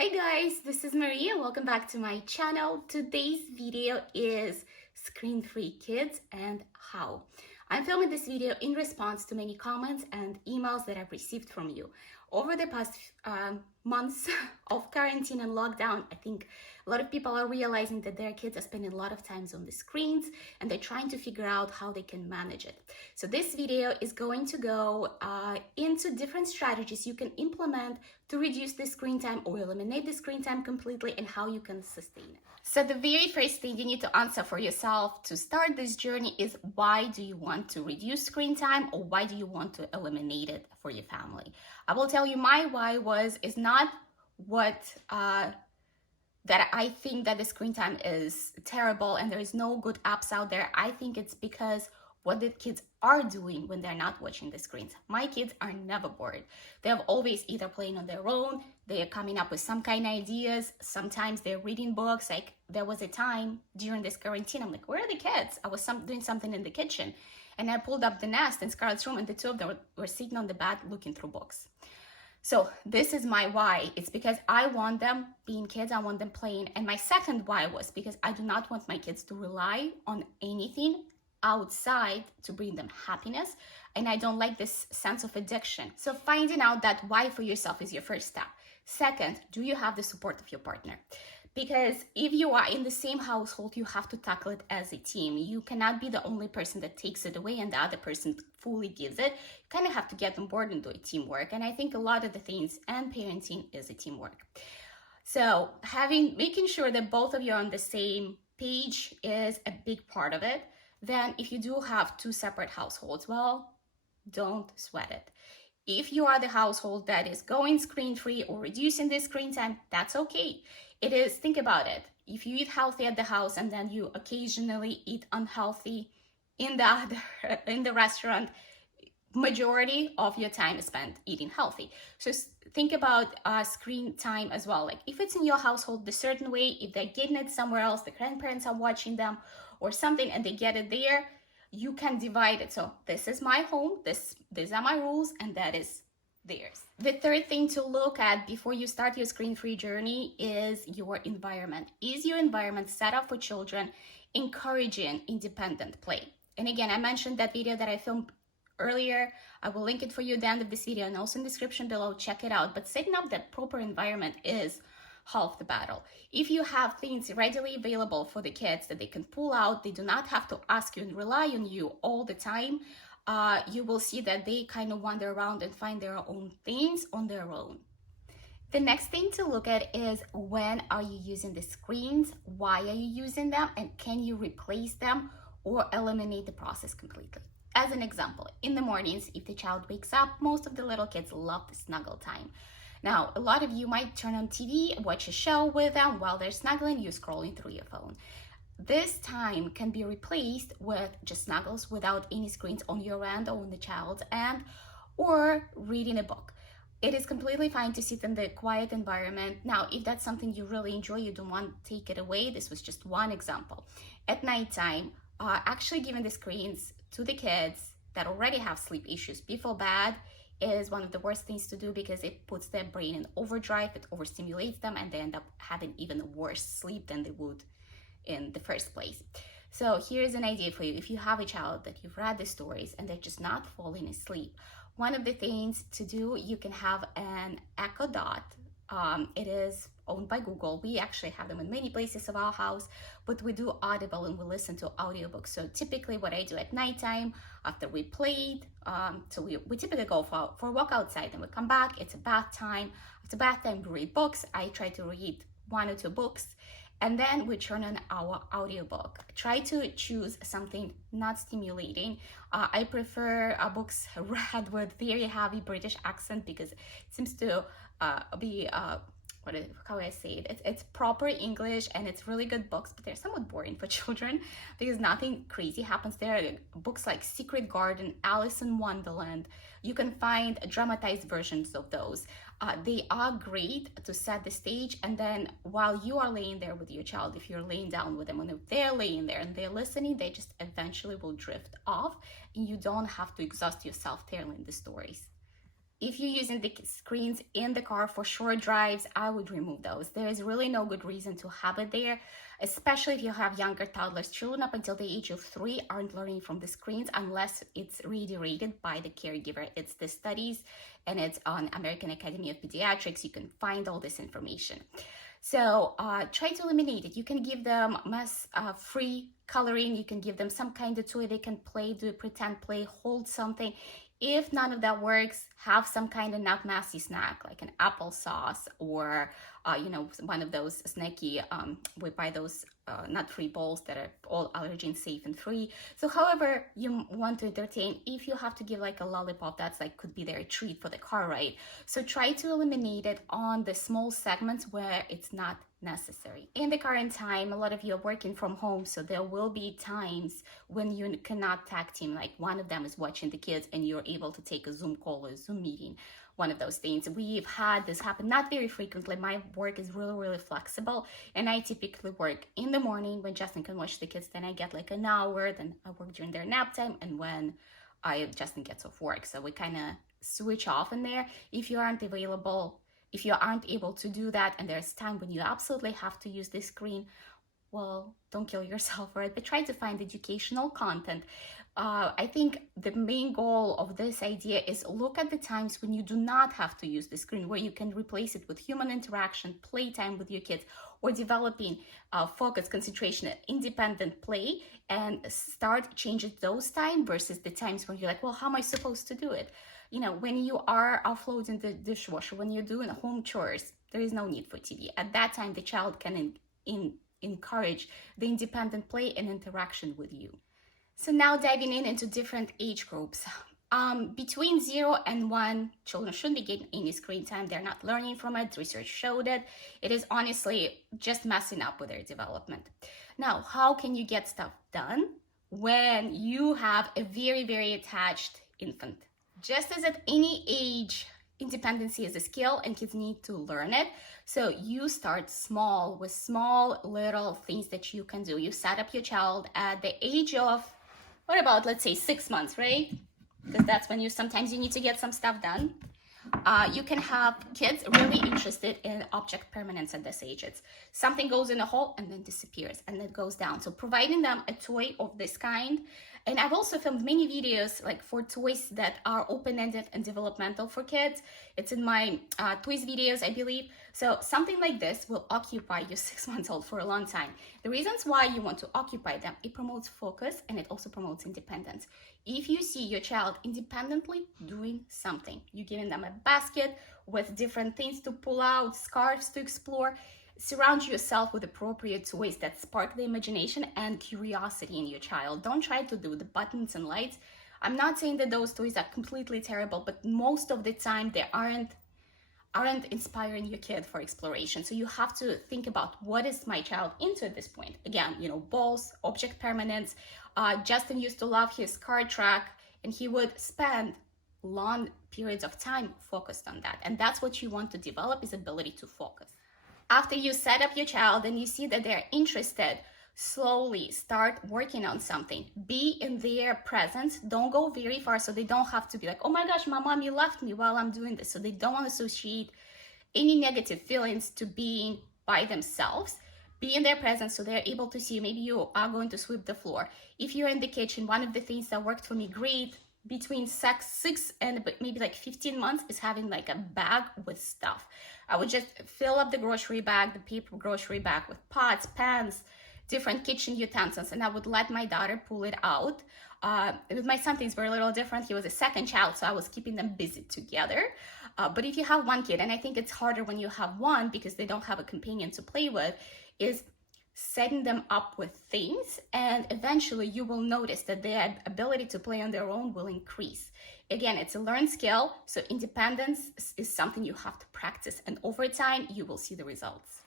Hi guys, this is Maria. Welcome back to my channel. Today's video is screen-free kids and how. I'm filming this video in response to many comments and emails that I've received from you. Over the past months of quarantine and lockdown, I think a lot of people are realizing that their kids are spending a lot of time on the screens and they're trying to figure out how they can manage it. So this video is going to go into different strategies you can implement to reduce the screen time or eliminate the screen time completely and how you can sustain it. So the very first thing you need to answer for yourself to start this journey is, why do you want to reduce screen time, or why do you want to eliminate it for your family? I will tell you my why is not what that I think that the screen time is terrible and there is no good apps out there. I think it's because what the kids are doing when they're not watching the screens. My kids are never bored. They're always either playing on their own, they're coming up with some kind of ideas, sometimes they're reading books. Like there was a time during this quarantine, I'm like, where are the kids? I was doing something in the kitchen and I pulled up the Nest in Scarlett's room and the two of them were sitting on the bed looking through books. So this is my why. It's because I want them being kids, I want them playing. And my second why was because I do not want my kids to rely on anything outside to bring them happiness, and I don't like this sense of addiction. So finding out that why for yourself is your first step. Second, do you have the support of your partner? Because if you are in the same household, you have to tackle it as a team. You cannot be the only person that takes it away and the other person fully gives it. You kind of have to get on board and do a teamwork. And I think a lot of the things and parenting is a teamwork. So making sure that both of you are on the same page is a big part of it. Then if you do have two separate households, well, don't sweat it. If you are the household that is going screen-free or reducing the screen time, that's okay. It is, think about it. If you eat healthy at the house and then you occasionally eat unhealthy in the restaurant, majority of your time is spent eating healthy. So think about screen time as well. Like if it's in your household a certain way, if they're getting it somewhere else, the grandparents are watching them or something and they get it there, you can divide it. So this is my home, these are my rules, and that is theirs. The third thing to look at before you start your screen-free journey is your environment. Is your environment set up for children encouraging independent play? And again, I mentioned that video that I filmed earlier. I will link it for you at the end of this video and also in the description below. Check it out. But setting up that proper environment is half the battle. If you have things readily available for the kids that they can pull out, they do not have to ask you and rely on you all the time, you will see that they kind of wander around and find their own things on their own. The next thing to look at is, when are you using the screens? Why are you using them? And can you replace them or eliminate the process completely? As an example, in the mornings, if the child wakes up, most of the little kids love the snuggle time. Now, a lot of you might turn on TV, watch a show with them while they're snuggling, you're scrolling through your phone. This time can be replaced with just snuggles without any screens on your end or on the child's end, or reading a book. It is completely fine to sit in the quiet environment. Now, if that's something you really enjoy, you don't want to take it away. This was just one example. At nighttime, actually giving the screens to the kids that already have sleep issues before bed is one of the worst things to do, because it puts their brain in overdrive, it overstimulates them, and they end up having even worse sleep than they would in the first place. So here's an idea for you. If you have a child that you've read the stories and they're just not falling asleep, one of the things to do, you can have an Echo Dot. It is owned by Google. We actually have them in many places of our house, but we do Audible and we listen to audiobooks. So typically what I do at nighttime after we played, so we typically go for a walk outside and we come back, it's a bath time. After bath time, we read books. I try to read 1 or 2 books, and then we turn on our audiobook. Try to choose something not stimulating. I prefer books read with very heavy British accent, because it seems to be how I say it, it's proper English and it's really good books, but they're somewhat boring for children because nothing crazy happens there. Books like Secret Garden, Alice in Wonderland, you can find dramatized versions of those. They are great to set the stage, and then while you are laying there with your child, if you're laying down with them and if they're laying there and they're listening, they just eventually will drift off and you don't have to exhaust yourself telling the stories. If you're using the screens in the car for short drives, I would remove those. There is really no good reason to have it there, especially if you have younger toddlers. Children up until the age of 3 aren't learning from the screens unless it's reiterated by the caregiver. It's the studies, and it's on American Academy of Pediatrics. You can find all this information. So try to eliminate it. You can give them free coloring. You can give them some kind of toy they can play, do a pretend play, hold something. If none of that works, have some kind of not messy snack, like an applesauce or, one of those snacky, we buy those nut-free bowls that are all allergen safe and free. So however you want to entertain, if you have to give like a lollipop, that's like could be their treat for the car ride. So try to eliminate it on the small segments where it's not necessary. In the current time, a lot of you are working from home, so there will be times when you cannot tag team, like one of them is watching the kids and you're able to take a Zoom call or a Zoom meeting, one of those things. We've had this happen, not very frequently. My work is really flexible, and I typically work in the morning when Justin can watch the kids, then I get like an hour, then I work during their nap time, and when Justin gets off work. So we kind of switch off in there. If you aren't available, if you aren't able to do that, and there's time when you absolutely have to use this screen, well, don't kill yourself for it, but try to find educational content. I think the main goal of this idea is look at the times when you do not have to use the screen, where you can replace it with human interaction, playtime with your kids, or developing focus, concentration, independent play, and start changing those times versus the times when you're like, well, how am I supposed to do it? When you are offloading the dishwasher, when you're doing home chores, there is no need for TV. At that time, the child can encourage the independent play and interaction with you. So now diving into different age groups. Between 0 and 1, children shouldn't be getting any screen time. They're not learning from it. Research showed it. It is honestly just messing up with their development. Now, how can you get stuff done when you have a very attached infant? Just as at any age, independency is a skill and kids need to learn it. So you start small with small little things that you can do. You set up your child at the age of, what about, let's say 6 months, right? Because that's when sometimes you need to get some stuff done. You can have kids really interested in object permanence at this age. It's something goes in a hole and then disappears and then goes down. So providing them a toy of this kind. And I've also filmed many videos like for toys that are open-ended and developmental for kids. It's in my toys videos, I believe. So something like this will occupy your 6 months old for a long time. The reasons why you want to occupy them, it promotes focus and it also promotes independence. If you see your child independently doing something, you're giving them a basket with different things to pull out, scarves to explore, surround yourself with appropriate toys that spark the imagination and curiosity in your child. Don't try to do the buttons and lights. I'm not saying that those toys are completely terrible, but most of the time they aren't inspiring your kid for exploration. So you have to think about, what is my child into at this point? Again, balls, object permanence. Justin used to love his car track, and he would spend long periods of time focused on that. And that's what you want to develop, is ability to focus. After you set up your child and you see that they're interested, slowly start working on something. Be in their presence. Don't go very far, so they don't have to be like, oh my gosh, my mom, you left me while I'm doing this. So they don't want to associate any negative feelings to being by themselves. Be in their presence so they're able to see. Maybe you are going to sweep the floor. If you're in the kitchen, one of the things that worked for me great between 6 and maybe like 15 months is having like a bag with stuff. I would just fill up the grocery bag, the paper grocery bag, with pots, pans, different kitchen utensils, and I would let my daughter pull it out. With my son, things were a little different. He was a second child, so I was keeping them busy together. But if you have one kid, and I think it's harder when you have one because they don't have a companion to play with, is setting them up with things, and eventually you will notice that their ability to play on their own will increase. Again, it's a learned skill, so independence is something you have to practice, and over time you will see the results.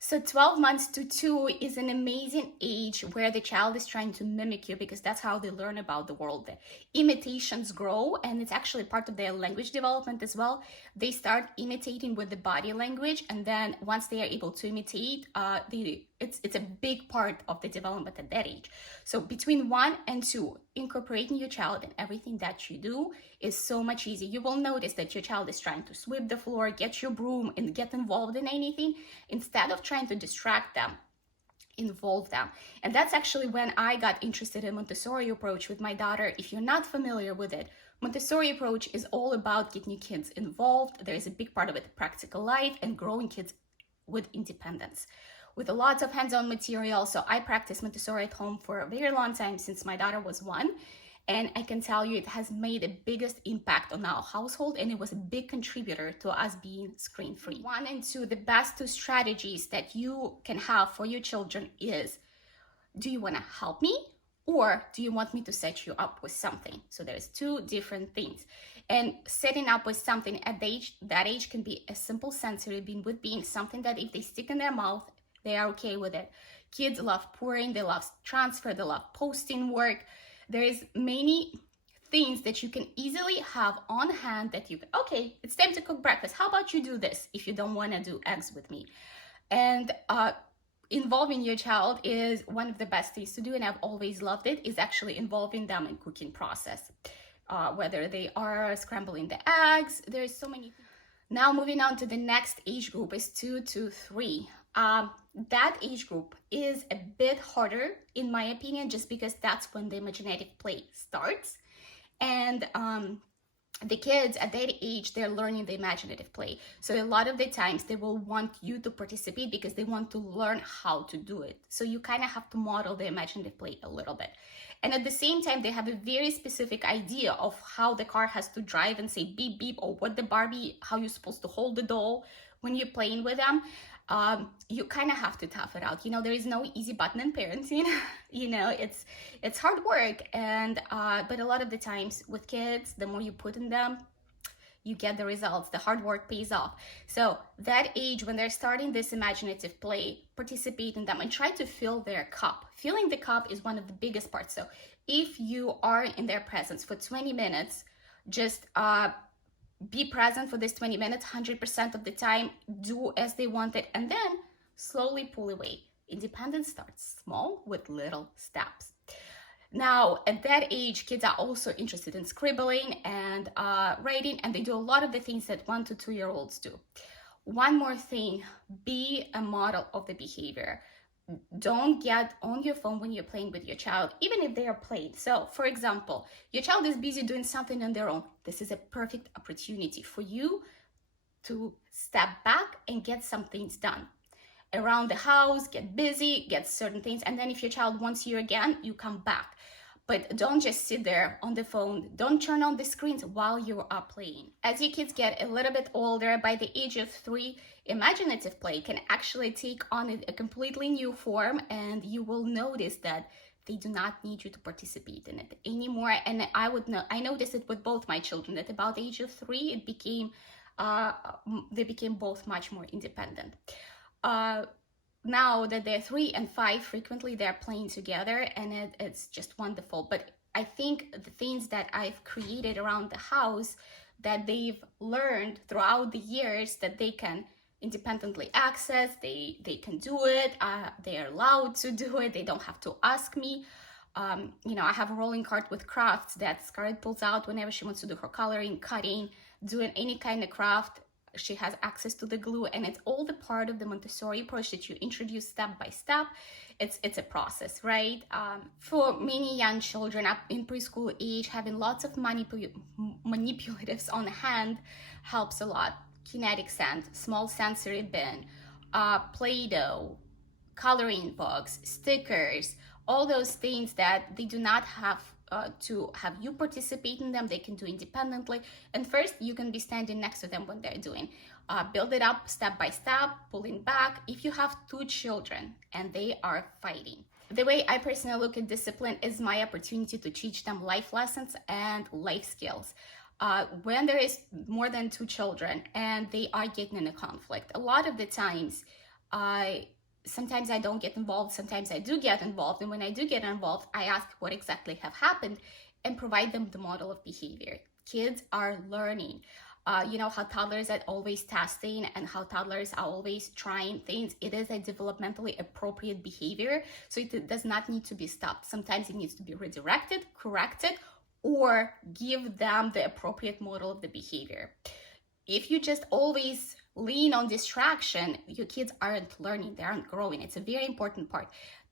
So 12 months to 2 is an amazing age where the child is trying to mimic you, because that's how they learn about the world. The imitations grow, and it's actually part of their language development as well. They start imitating with the body language, and then once they are able to imitate, the it's a big part of the development at that age. So between 1 and 2, incorporating your child in everything that you do is so much easier. You will notice that your child is trying to sweep the floor, get your broom, and get involved in anything. Instead of trying to distract them, involve them. And that's actually when I got interested in Montessori approach with my daughter. If you're not familiar with it, Montessori approach is all about getting your kids involved. There is a big part of it, practical life, and growing kids with independence, with lots of hands-on material. So I practiced Montessori at home for a very long time, since my daughter was 1. And I can tell you it has made the biggest impact on our household, and it was a big contributor to us being screen-free. 1 and 2, the best 2 strategies that you can have for your children is, do you want to help me, or do you want me to set you up with something? So there's 2 different things. And setting up with something at that age can be a simple sensory being something that if they stick in their mouth, they are okay with it. Kids love pouring, they love transfer, they love posting work. There is many things that you can easily have on hand that you can, okay, it's time to cook breakfast. How about you do this if you don't want to do eggs with me? And involving your child is one of the best things to do, and I've always loved it, is actually involving them in cooking process. Whether they are scrambling the eggs, there's so many. Now moving on to the next age group is 2 to 3. That age group is a bit harder in my opinion, just because that's when the imaginative play starts. And the kids at that age, they're learning the imaginative play. So a lot of the times they will want you to participate because they want to learn how to do it. So you kind of have to model the imaginative play a little bit. And at the same time, they have a very specific idea of how the car has to drive and say beep, beep, or what the Barbie, how you're supposed to hold the doll when you're playing with them. You kind of have to tough it out. You know, there is no easy button in parenting. You know, it's hard work, and but a lot of the times with kids, the more you put in them, you get the results. The hard work pays off. So that age, when they're starting this imaginative play, participate in them and try to fill their cup. Filling the cup is one of the biggest parts. So if you are in their presence for 20 minutes, just be present for this 20 minutes, 100% of the time, do as they want it, and then slowly pull away. Independence starts small with little steps. Now, at that age, kids are also interested in scribbling and writing, and they do a lot of the things that 1 to 2-year-olds do. One more thing, be a model of the behavior. Don't get on your phone when you're playing with your child, even if they are playing. So, for example, your child is busy doing something on their own. This is a perfect opportunity for you to step back and get some things done. Around the house, get busy, get certain things, and then if your child wants you again, you come back. But don't just sit there on the phone. Don't turn on the screens while you are playing. As your kids get a little bit older, by the age of 3, imaginative play can actually take on a completely new form, and you will notice that they do not need you to participate in it anymore. And I noticed it with both my children, that about the age of 3, they became both much more independent. Now that they're 3 and 5, frequently they're playing together, and it's just wonderful. But I think the things that I've created around the house that they've learned throughout the years that they can independently access, they can do it, they're allowed to do it, they don't have to ask me. You know, I have a rolling cart with crafts that Scarlett pulls out whenever she wants to do her coloring, cutting, doing any kind of craft. She has access to the glue, and it's all the part of the Montessori approach that you introduce step by step. It's a process, right? For many young children up in preschool age, having lots of manipulatives on hand helps a lot. Kinetic sand, small sensory bin, Play-Doh, coloring books, stickers, all those things that they do not have to have you participate in them. They can do independently. And first, you can be standing next to them when they're doing. Build it up step by step, pulling back. If you have 2 children and they are fighting, the way I personally look at discipline is my opportunity to teach them life lessons and life skills. When there is more than 2 children and they are getting in a conflict, a lot of the times, sometimes I don't get involved, sometimes I do get involved. And when I do get involved, I ask what exactly have happened and provide them the model of behavior. Kids are learning. You know how toddlers are always testing and how toddlers are always trying things. It is a developmentally appropriate behavior, so it does not need to be stopped. Sometimes it needs to be redirected, corrected, or give them the appropriate model of the behavior. If you just always lean on distraction, your kids aren't learning, they aren't growing. It's a very important part.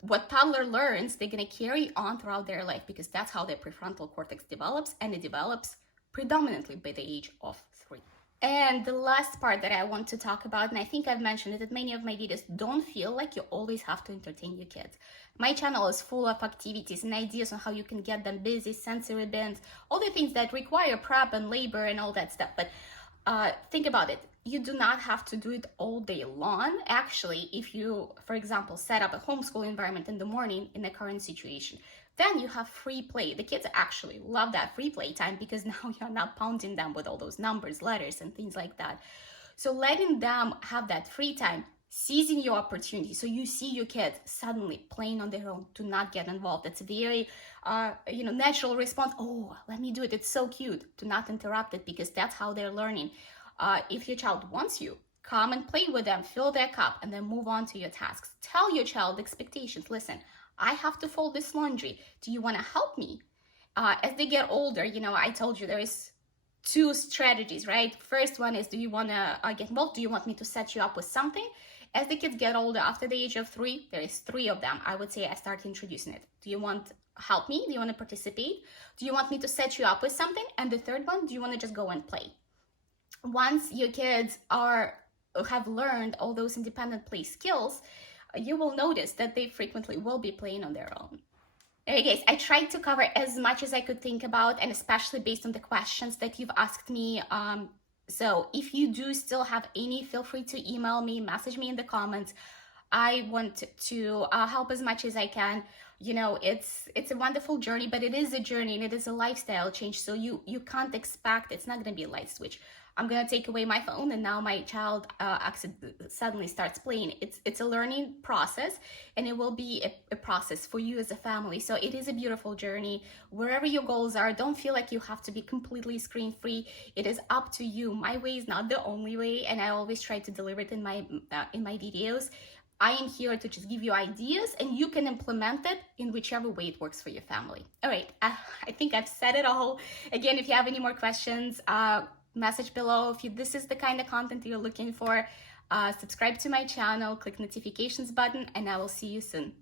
What toddler learns, they're going to carry on throughout their life, because that's how their prefrontal cortex develops, and it develops predominantly by the age of 3. And the last part that I want to talk about, and I think I've mentioned it in many of my videos, don't feel like you always have to entertain your kids. My channel is full of activities and ideas on how you can get them busy, sensory bins, all the things that require prep and labor and all that stuff. But think about it. You do not have to do it all day long. Actually, if you, for example, set up a homeschool environment in the morning in the current situation, then you have free play. The kids actually love that free play time, because now you're not pounding them with all those numbers, letters, and things like that. So letting them have that free time, seizing your opportunity. So you see your kids suddenly playing on their own. Do not get involved. It's a very, natural response. Oh, let me do it. It's so cute. Do not interrupt it, because that's how they're learning. If your child wants you, come and play with them, fill their cup, and then move on to your tasks. Tell your child expectations. Listen, I have to fold this laundry. Do you want to help me? As they get older, I told you there is 2 strategies, right? First one is, do you want to get involved? Do you want me to set you up with something? As the kids get older, after the age of 3, there is 3 of them. I would say I start introducing it. Do you want help me? Do you want to participate? Do you want me to set you up with something? And the third one, do you want to just go and play? Once your kids have learned all those independent play skills, you will notice that they frequently will be playing on their own. Okay, guys, I tried to cover as much as I could think about, and especially based on the questions that you've asked me. So if you do still have any, feel free to email me, message me in the comments. I want to help as much as I can. It's a wonderful journey, but it is a journey and it is a lifestyle change. So you can't expect it's not going to be a light switch. I'm going to take away my phone and now my child suddenly starts playing. It's a learning process, and it will be a process for you as a family. So it is a beautiful journey. Wherever your goals are, don't feel like you have to be completely screen-free. It is up to you. My way is not the only way, and I always try to deliver it in my videos. I am here to just give you ideas, and you can implement it in whichever way it works for your family. All right, I think I've said it all. Again, if you have any more questions, message below. If this is the kind of content you're looking for, subscribe to my channel, click notifications button, and I will see you soon.